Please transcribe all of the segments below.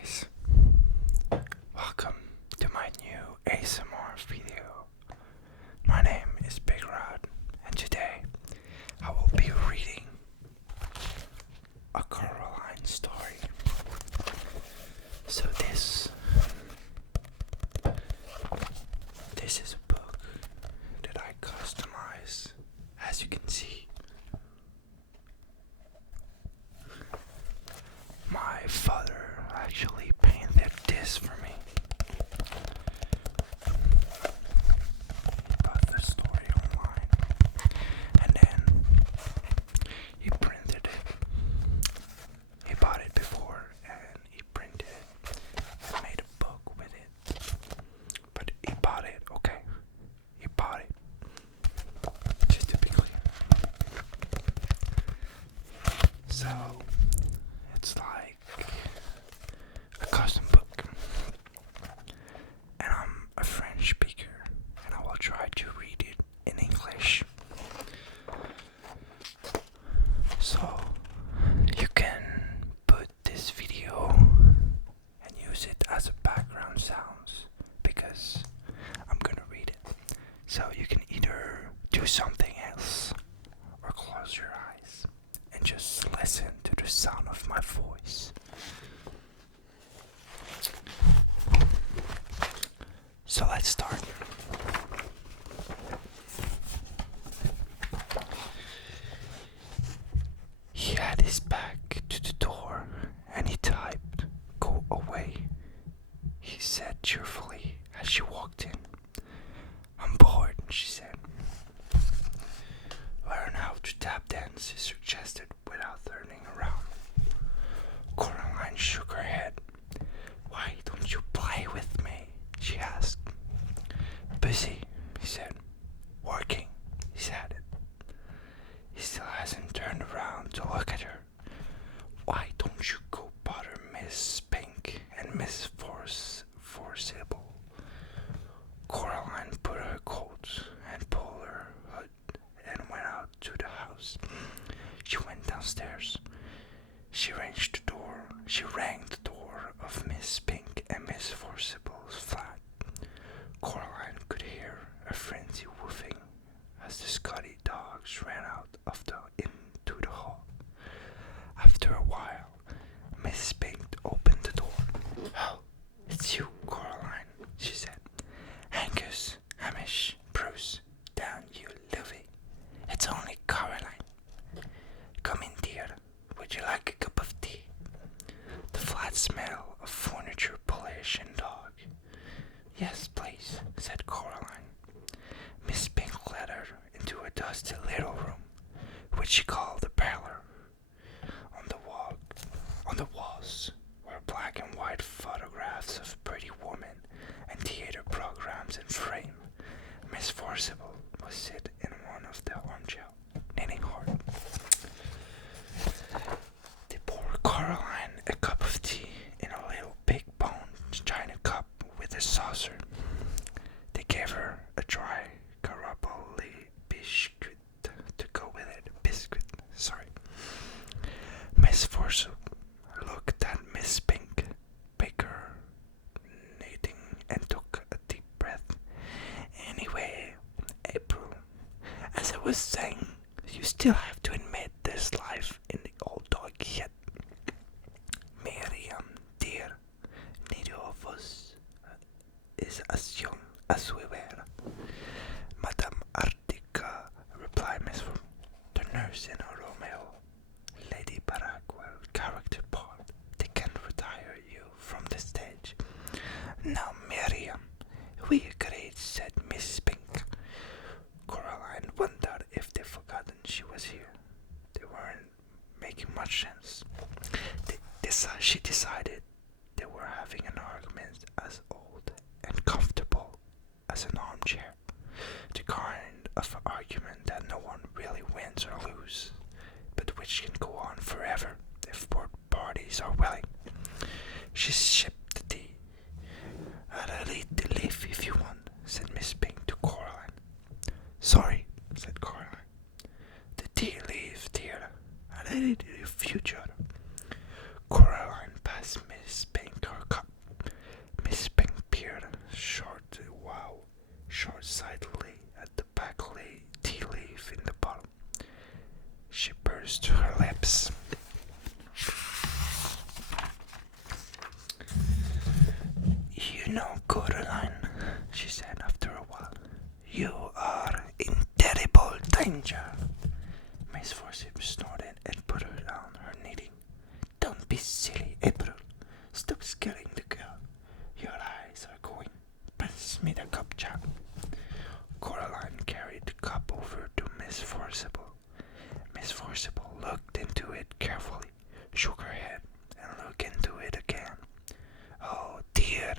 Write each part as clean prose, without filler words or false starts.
guys, welcome to my new ASMR video. My name is BigRod, and today I will be reading a Coraline story. So this is a book that I customize, as you can see. My father actually painted this for me. He bought the story online and then he printed it. He bought it before and he printed it and made a book with it. But he bought it, okay? He bought it. Just to be clear. So it's like a custom book, and I'm a French speaker, and I will try to read it in English. So you can put this video and use it as a background sounds because I'm gonna read it. So you can either do something else or close your eyes and just listen to the sound of my voice. So let's start. He had his back to the door and he typed, "Go away," he said cheerfully as she walked in. "I'm bored," she said. "Learn how to tap dance," he suggested without turning around. Coraline shook her head. "Why don't you play with me?" she asked. "Busy," he said. "Working," he said it. He still hasn't turned around to look at her. "Why don't you go bother Miss Pink and Miss Forcible?" Coraline put her coat and pulled her hood and went out to the house. She went downstairs. She rang the door of Miss Pink and Miss Forcible's flat. Coraline could hear a frenzy woofing as the Scotty dogs ran out into the hall. After a while, Miss Pink opened the door. "Oh, it's you, Coraline," she said. "Angus, Hamish, Bruce, down you Louie. It's only Caroline. Come in, dear. Would you like a cup of tea?" The flat smell of furniture, polish, and dog. "Yes, please," said Coraline. Miss Pink led her into a dusty little room, which she called the parlor. On the walls were black and white photographs of pretty women and theater programs in frame. Miss Forcible was sitting in one of the armchairs, knitting hard. They poured Caroline a cup of tea in a little big bone china cup with a saucer. They gave her a dry Garabali biscuit to go with it. Miss Forcible looked at Miss Pink, Baker, knitting, and took a deep breath. "Anyway, April, as I was saying, you still have to admit there's life in the old dog yet. Miriam, dear, neither of us is as young as we were." "Madame Artica," replied Miss Forcible, "the nurse in a Romeo, Lady Baragwell character part. They can't retire you from the stage." "Now, Miriam, we agreed," said Miss Pink. Coraline wondered if they'd forgotten she was here. They weren't making much sense. She decided they were having an argument as old and comfortable as an armchair. The kind of argument that no one really wins or loses, but which can go on forever if both parties are willing. She sipped the tea. "I'll eat the leaf if you want," said Miss Pink to Coraline. "Sorry," said Coraline. "The tea leaf, dear. I'll eat the future." Coraline passed Miss Pink her you know, Coraline, she said after a while, you are in terrible danger. Miss Forsyth snorted and put her down her knitting. Don't be silly, April. Stop scaring the girl. Your eyes are going. Pass me the cup, Jack. Coraline carried the cup over to Miss Forcible. Miss Forcible looked into it carefully, shook her head, and looked into it again. Oh dear,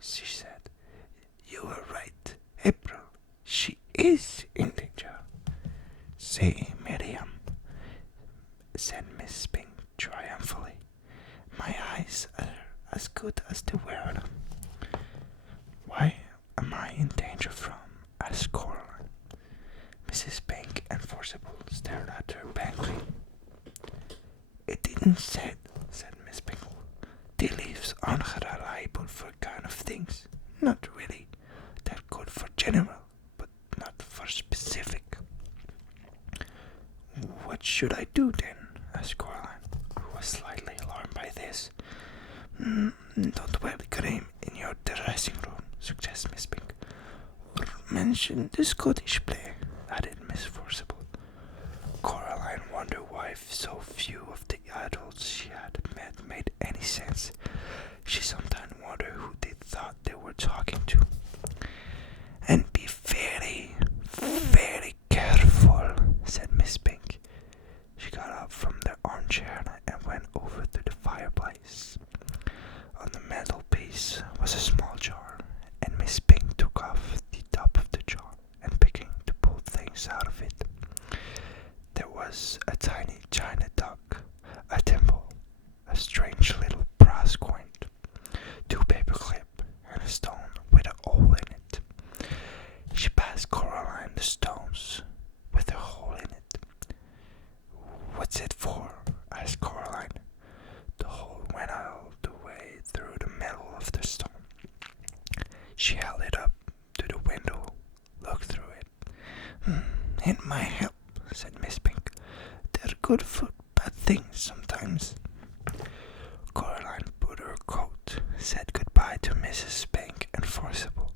she said. You were right, April. She is in danger. Say, Miriam, said Miss Pink triumphantly. My eyes are as good as the world. Why am I in danger from? Asked Coraline. Mrs. Pink and Forcible stared at her blankly. It didn't say, said Miss Pinkle. The leaves aren't reliable for kind of things. Not really. They're good for general, but not for specific. What should I do then? Asked Coraline, who was slightly alarmed by this. Don't wear the cream in your dressing room, suggested Miss Pink. Or mention the Scottish play, added Miss Forcible. Coraline wondered why so few of the adults she had met made any sense. She sometimes wondered who they thought they were talking to. And be very, very careful, said Miss Pink. She got up from the armchair and went over to the fireplace. On the mantelpiece was a small jar, and Miss Pink took off the top of the jar and began to pull things out of it. There was a tiny china duck, a thimble, a strange little brass coin, 2 paper clips, and a stone with a hole in it. She passed Coraline the stones with a hole in it. What's it for? Asked Coraline. The hole went all the way through the middle of the stone. She held it up to the window, looked through it. It might help, said Miss Pink. They're good for bad things sometimes. Coraline put her coat, said goodbye to Mrs. Pink and Forcible,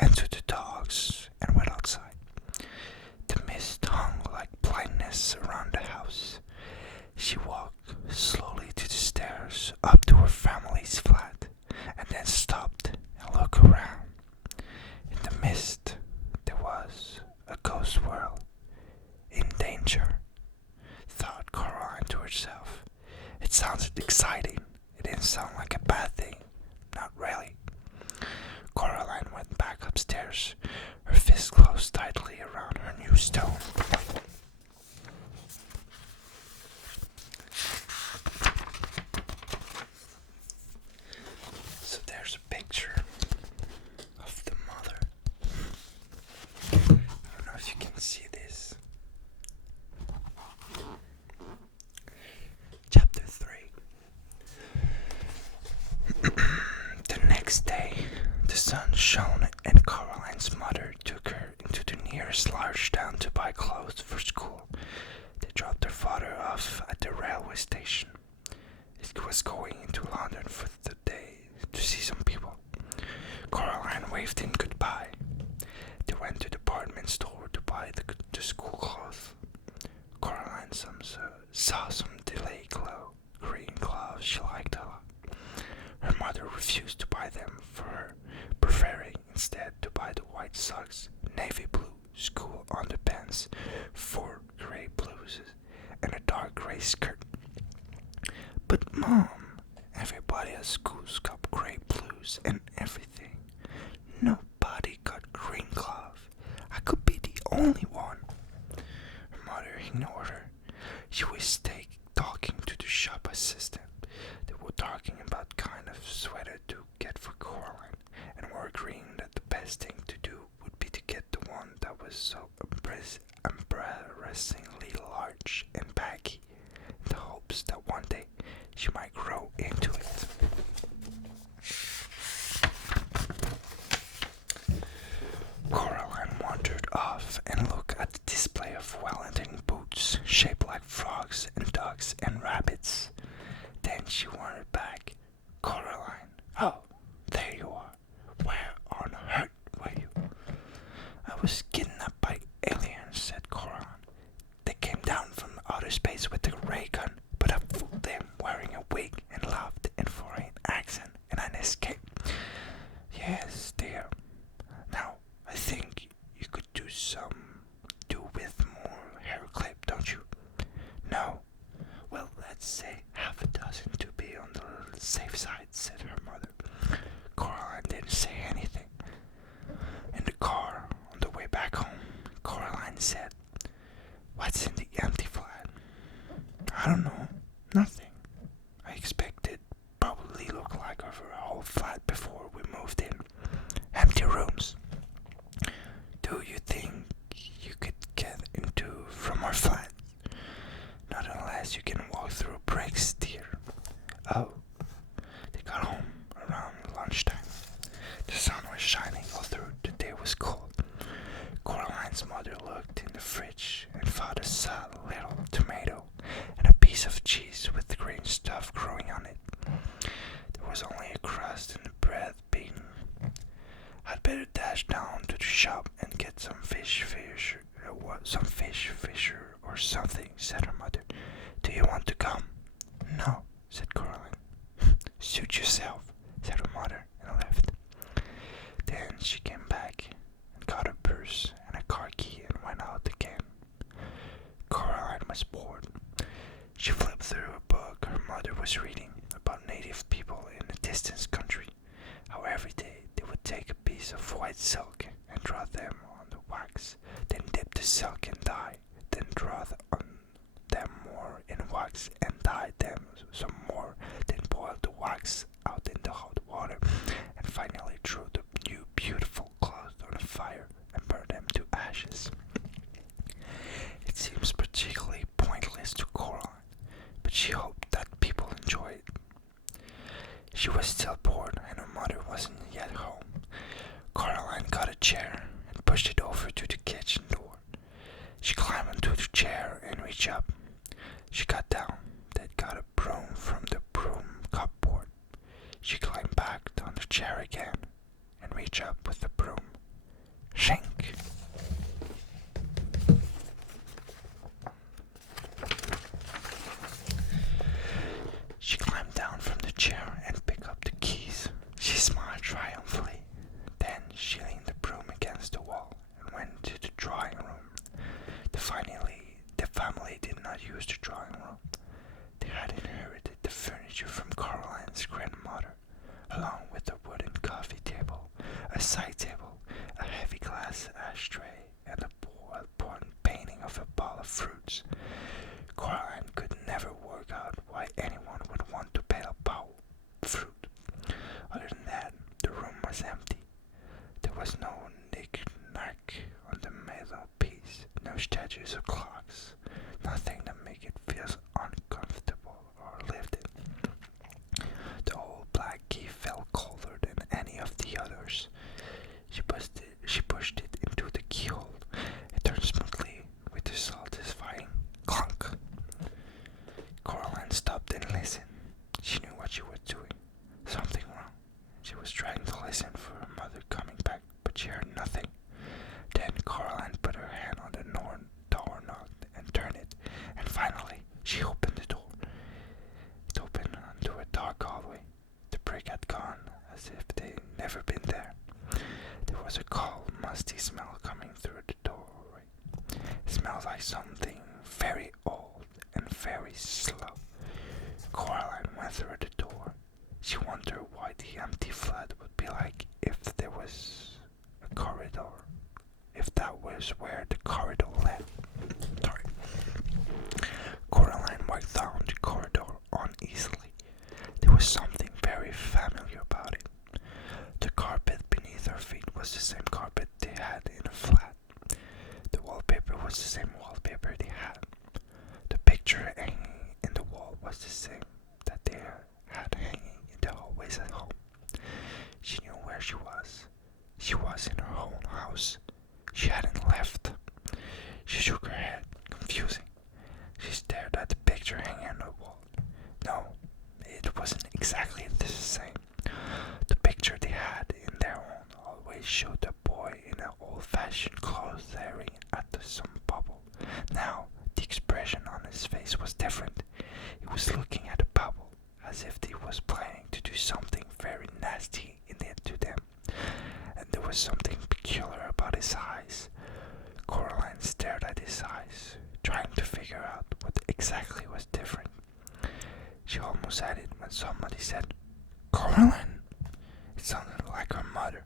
and to the dogs, and went outside. The mist hung like blindness around the house. She walked slowly to the stairs up to her family's flat, and then stopped and looked around. In the mist, there was a ghost world. In danger, thought Coraline to herself. It sounded exciting. It didn't sound like a bad thing. Not really. Coraline went back upstairs, her fist closed tightly around her new stone. So there's a picture of the mother. I don't know if you can see this. Chapter 3. The next day, the sun shone and Caroline's mother took her into the nearest large town to buy clothes for school. They dropped their father off at the railway station. It was going into London for the day to see some people. Caroline waved him goodbye. They went to the department store to buy the school clothes. Caroline saw some delay green gloves she liked a lot. Her mother refused to buy them for her, preferring instead to buy the white socks, navy blue school underpants, 4 gray blouses, and a dark gray skirt. But Mom, everybody at school's got gray blues and everything. Nobody got green glove. I could be the only one. Her mother ignored her. She was talking to the shop assistant. They were talking about kind of sweater to get for Coraline, and were agreeing that the best thing to do would be to get the one that was so embarrassingly large and baggy, in the hopes that one day she might grow into it. Coraline wandered off and looked at the display of Wellington boots shaped like frogs and ducks and rabbits. Then she wandered back. Coraline, oh, there you are. said her mother. Coraline didn't say anything. In the car, on the way back home, Coraline said, "What's in the empty flat?" "I don't know. Nothing. I expected probably looked like our whole flat before we moved in. Empty rooms." "Do you think you could get into from our flat?" "Not unless you can walk through bricks, dear." Oh. They got home around lunchtime. The sun was shining all through. The day was cold. Coraline's mother looked in the fridge and found a sad little tomato and a piece of cheese with green stuff growing on it. There was only a crust and the bread being. "I'd better dash down to the shop and get some fish or something," said her mother. "Do you want to come?" "No," said Coraline. "Suit yourself," said her mother, and left. Then she came back and got a purse and a car key and went out again. Coraline was bored. She flipped through a book her mother was reading about native people in a distant country, how every day they would take a piece of white silk and draw them on the wax, then dip the silk in dye, then draw on them more in wax and dye them some more, then boil the wax out in the hot water, and finally threw the new beautiful clothes on the fire and burn them to ashes. It seems particularly pointless to Coraline, but she hoped that people enjoyed it. She was still bored and her mother wasn't yet home. Coraline got a chair and pushed it over to the kitchen door. She climbed onto the chair and reached up. She got down, then got a broom from the broom cupboard. She climbed back on the chair again and reached up with the broom. Shink! She climbed down from the chair and picked up the keys. She smiled triumphantly. Then she leaned the broom against the wall and went to the drawing room. The family did not use the drawing room. They had inherited the furniture from Caroline's grandmother, along with a wooden coffee table, a side table, a heavy glass ashtray, and a well-worn painting of a bowl of fruits. Coraline could never work out why anyone would want to pay a bowl of fruit. Other than that, the room was empty. There was no knick-knack on the mantelpiece, no statues or clocks, nothing that make it feel uncomfortable or lived in. The old black key felt colder than any of the others. She pushed it into the keyhole. It turned smoothly with a satisfying clunk. Coraline stopped and listened. She knew what she was doing. Something wrong. She was trying to listen for her mother coming back, but she heard nothing. Then Coraline put her hand on the doorknob and turned it, and finally she opened the door. It opened onto a dark hallway. The brick had gone, as if they'd never been there. There was a cold, musty smell coming through the doorway. It smelled like something very old and very slow. Coraline went through the door. She wondered what the empty flat would be like if there was a corridor. If that was where the corridor led. Coraline walked down the corridor uneasily. There was something very familiar about it. The carpet beneath her feet was the same carpet they had in the flat. The wallpaper was the same wallpaper they had. The picture hanging in the wall was the same that they had hanging in the hallways at home. She knew where she was. She was in her own house. She hadn't left. She shook her head, confusing. She stared at the picture hanging on the wall. No, it wasn't exactly the same. The picture they had in their own always showed a boy in an old-fashioned clothes staring at some bubble. Now, the expression on his face was different. He was looking at the bubble, as if he was planning to do something very nasty in it to them. And there was something peculiar about his eyes. Coraline stared at his eyes, trying to figure out what exactly was different. She almost had it when somebody said, "Coraline." Coraline? It sounded like her mother.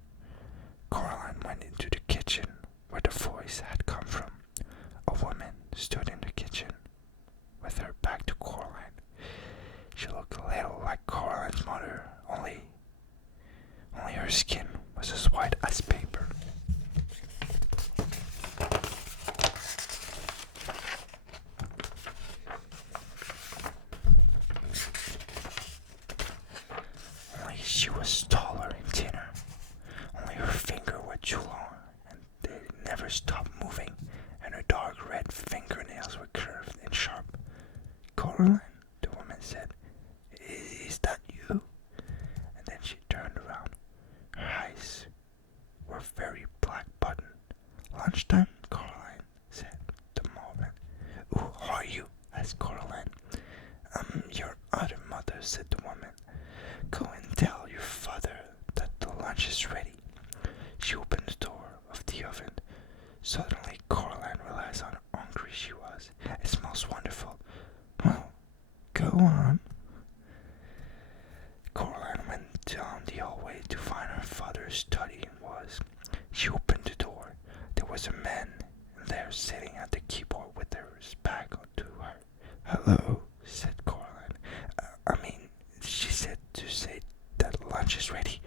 Coraline went into the kitchen where the voice had come from. A woman stood in the kitchen with her back to Coraline. She looked a little like Coraline's mother, only her skin was as white as paper. Only she was taller and thinner. Only her fingers were too long, and they never stopped moving, and her dark red fingernails were curved and sharp. Coraline, the woman said, is that you? And then she turned around. Her eyes were very black button. Lunchtime, Coraline said, the moment. Who are you? Asked Coraline. Your other mother, said the woman. Go and tell your father that the lunch is ready. She opened the door of the oven. Suddenly, Coraline realized how hungry she was. It smells wonderful. Well, go on. Coraline went down the hallway to find her father's study was. She opened the door. There was a man there sitting at the keyboard with his back to her. Hello, said Coraline. She said to say that lunch is ready.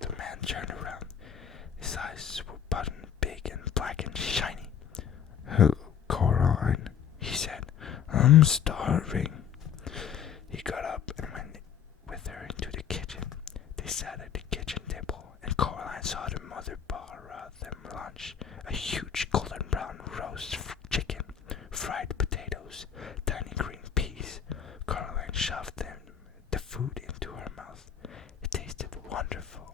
The man turned around. His eyes were button big and black and shiny. Hello, Coraline, he said. I'm starving. He got up and went with her into the kitchen. They sat at the kitchen table, and Coraline saw their mother pour out them lunch. A huge golden brown roast chicken, fried potatoes, tiny green peas. Coraline shoved the food into her mouth. It tasted wonderful.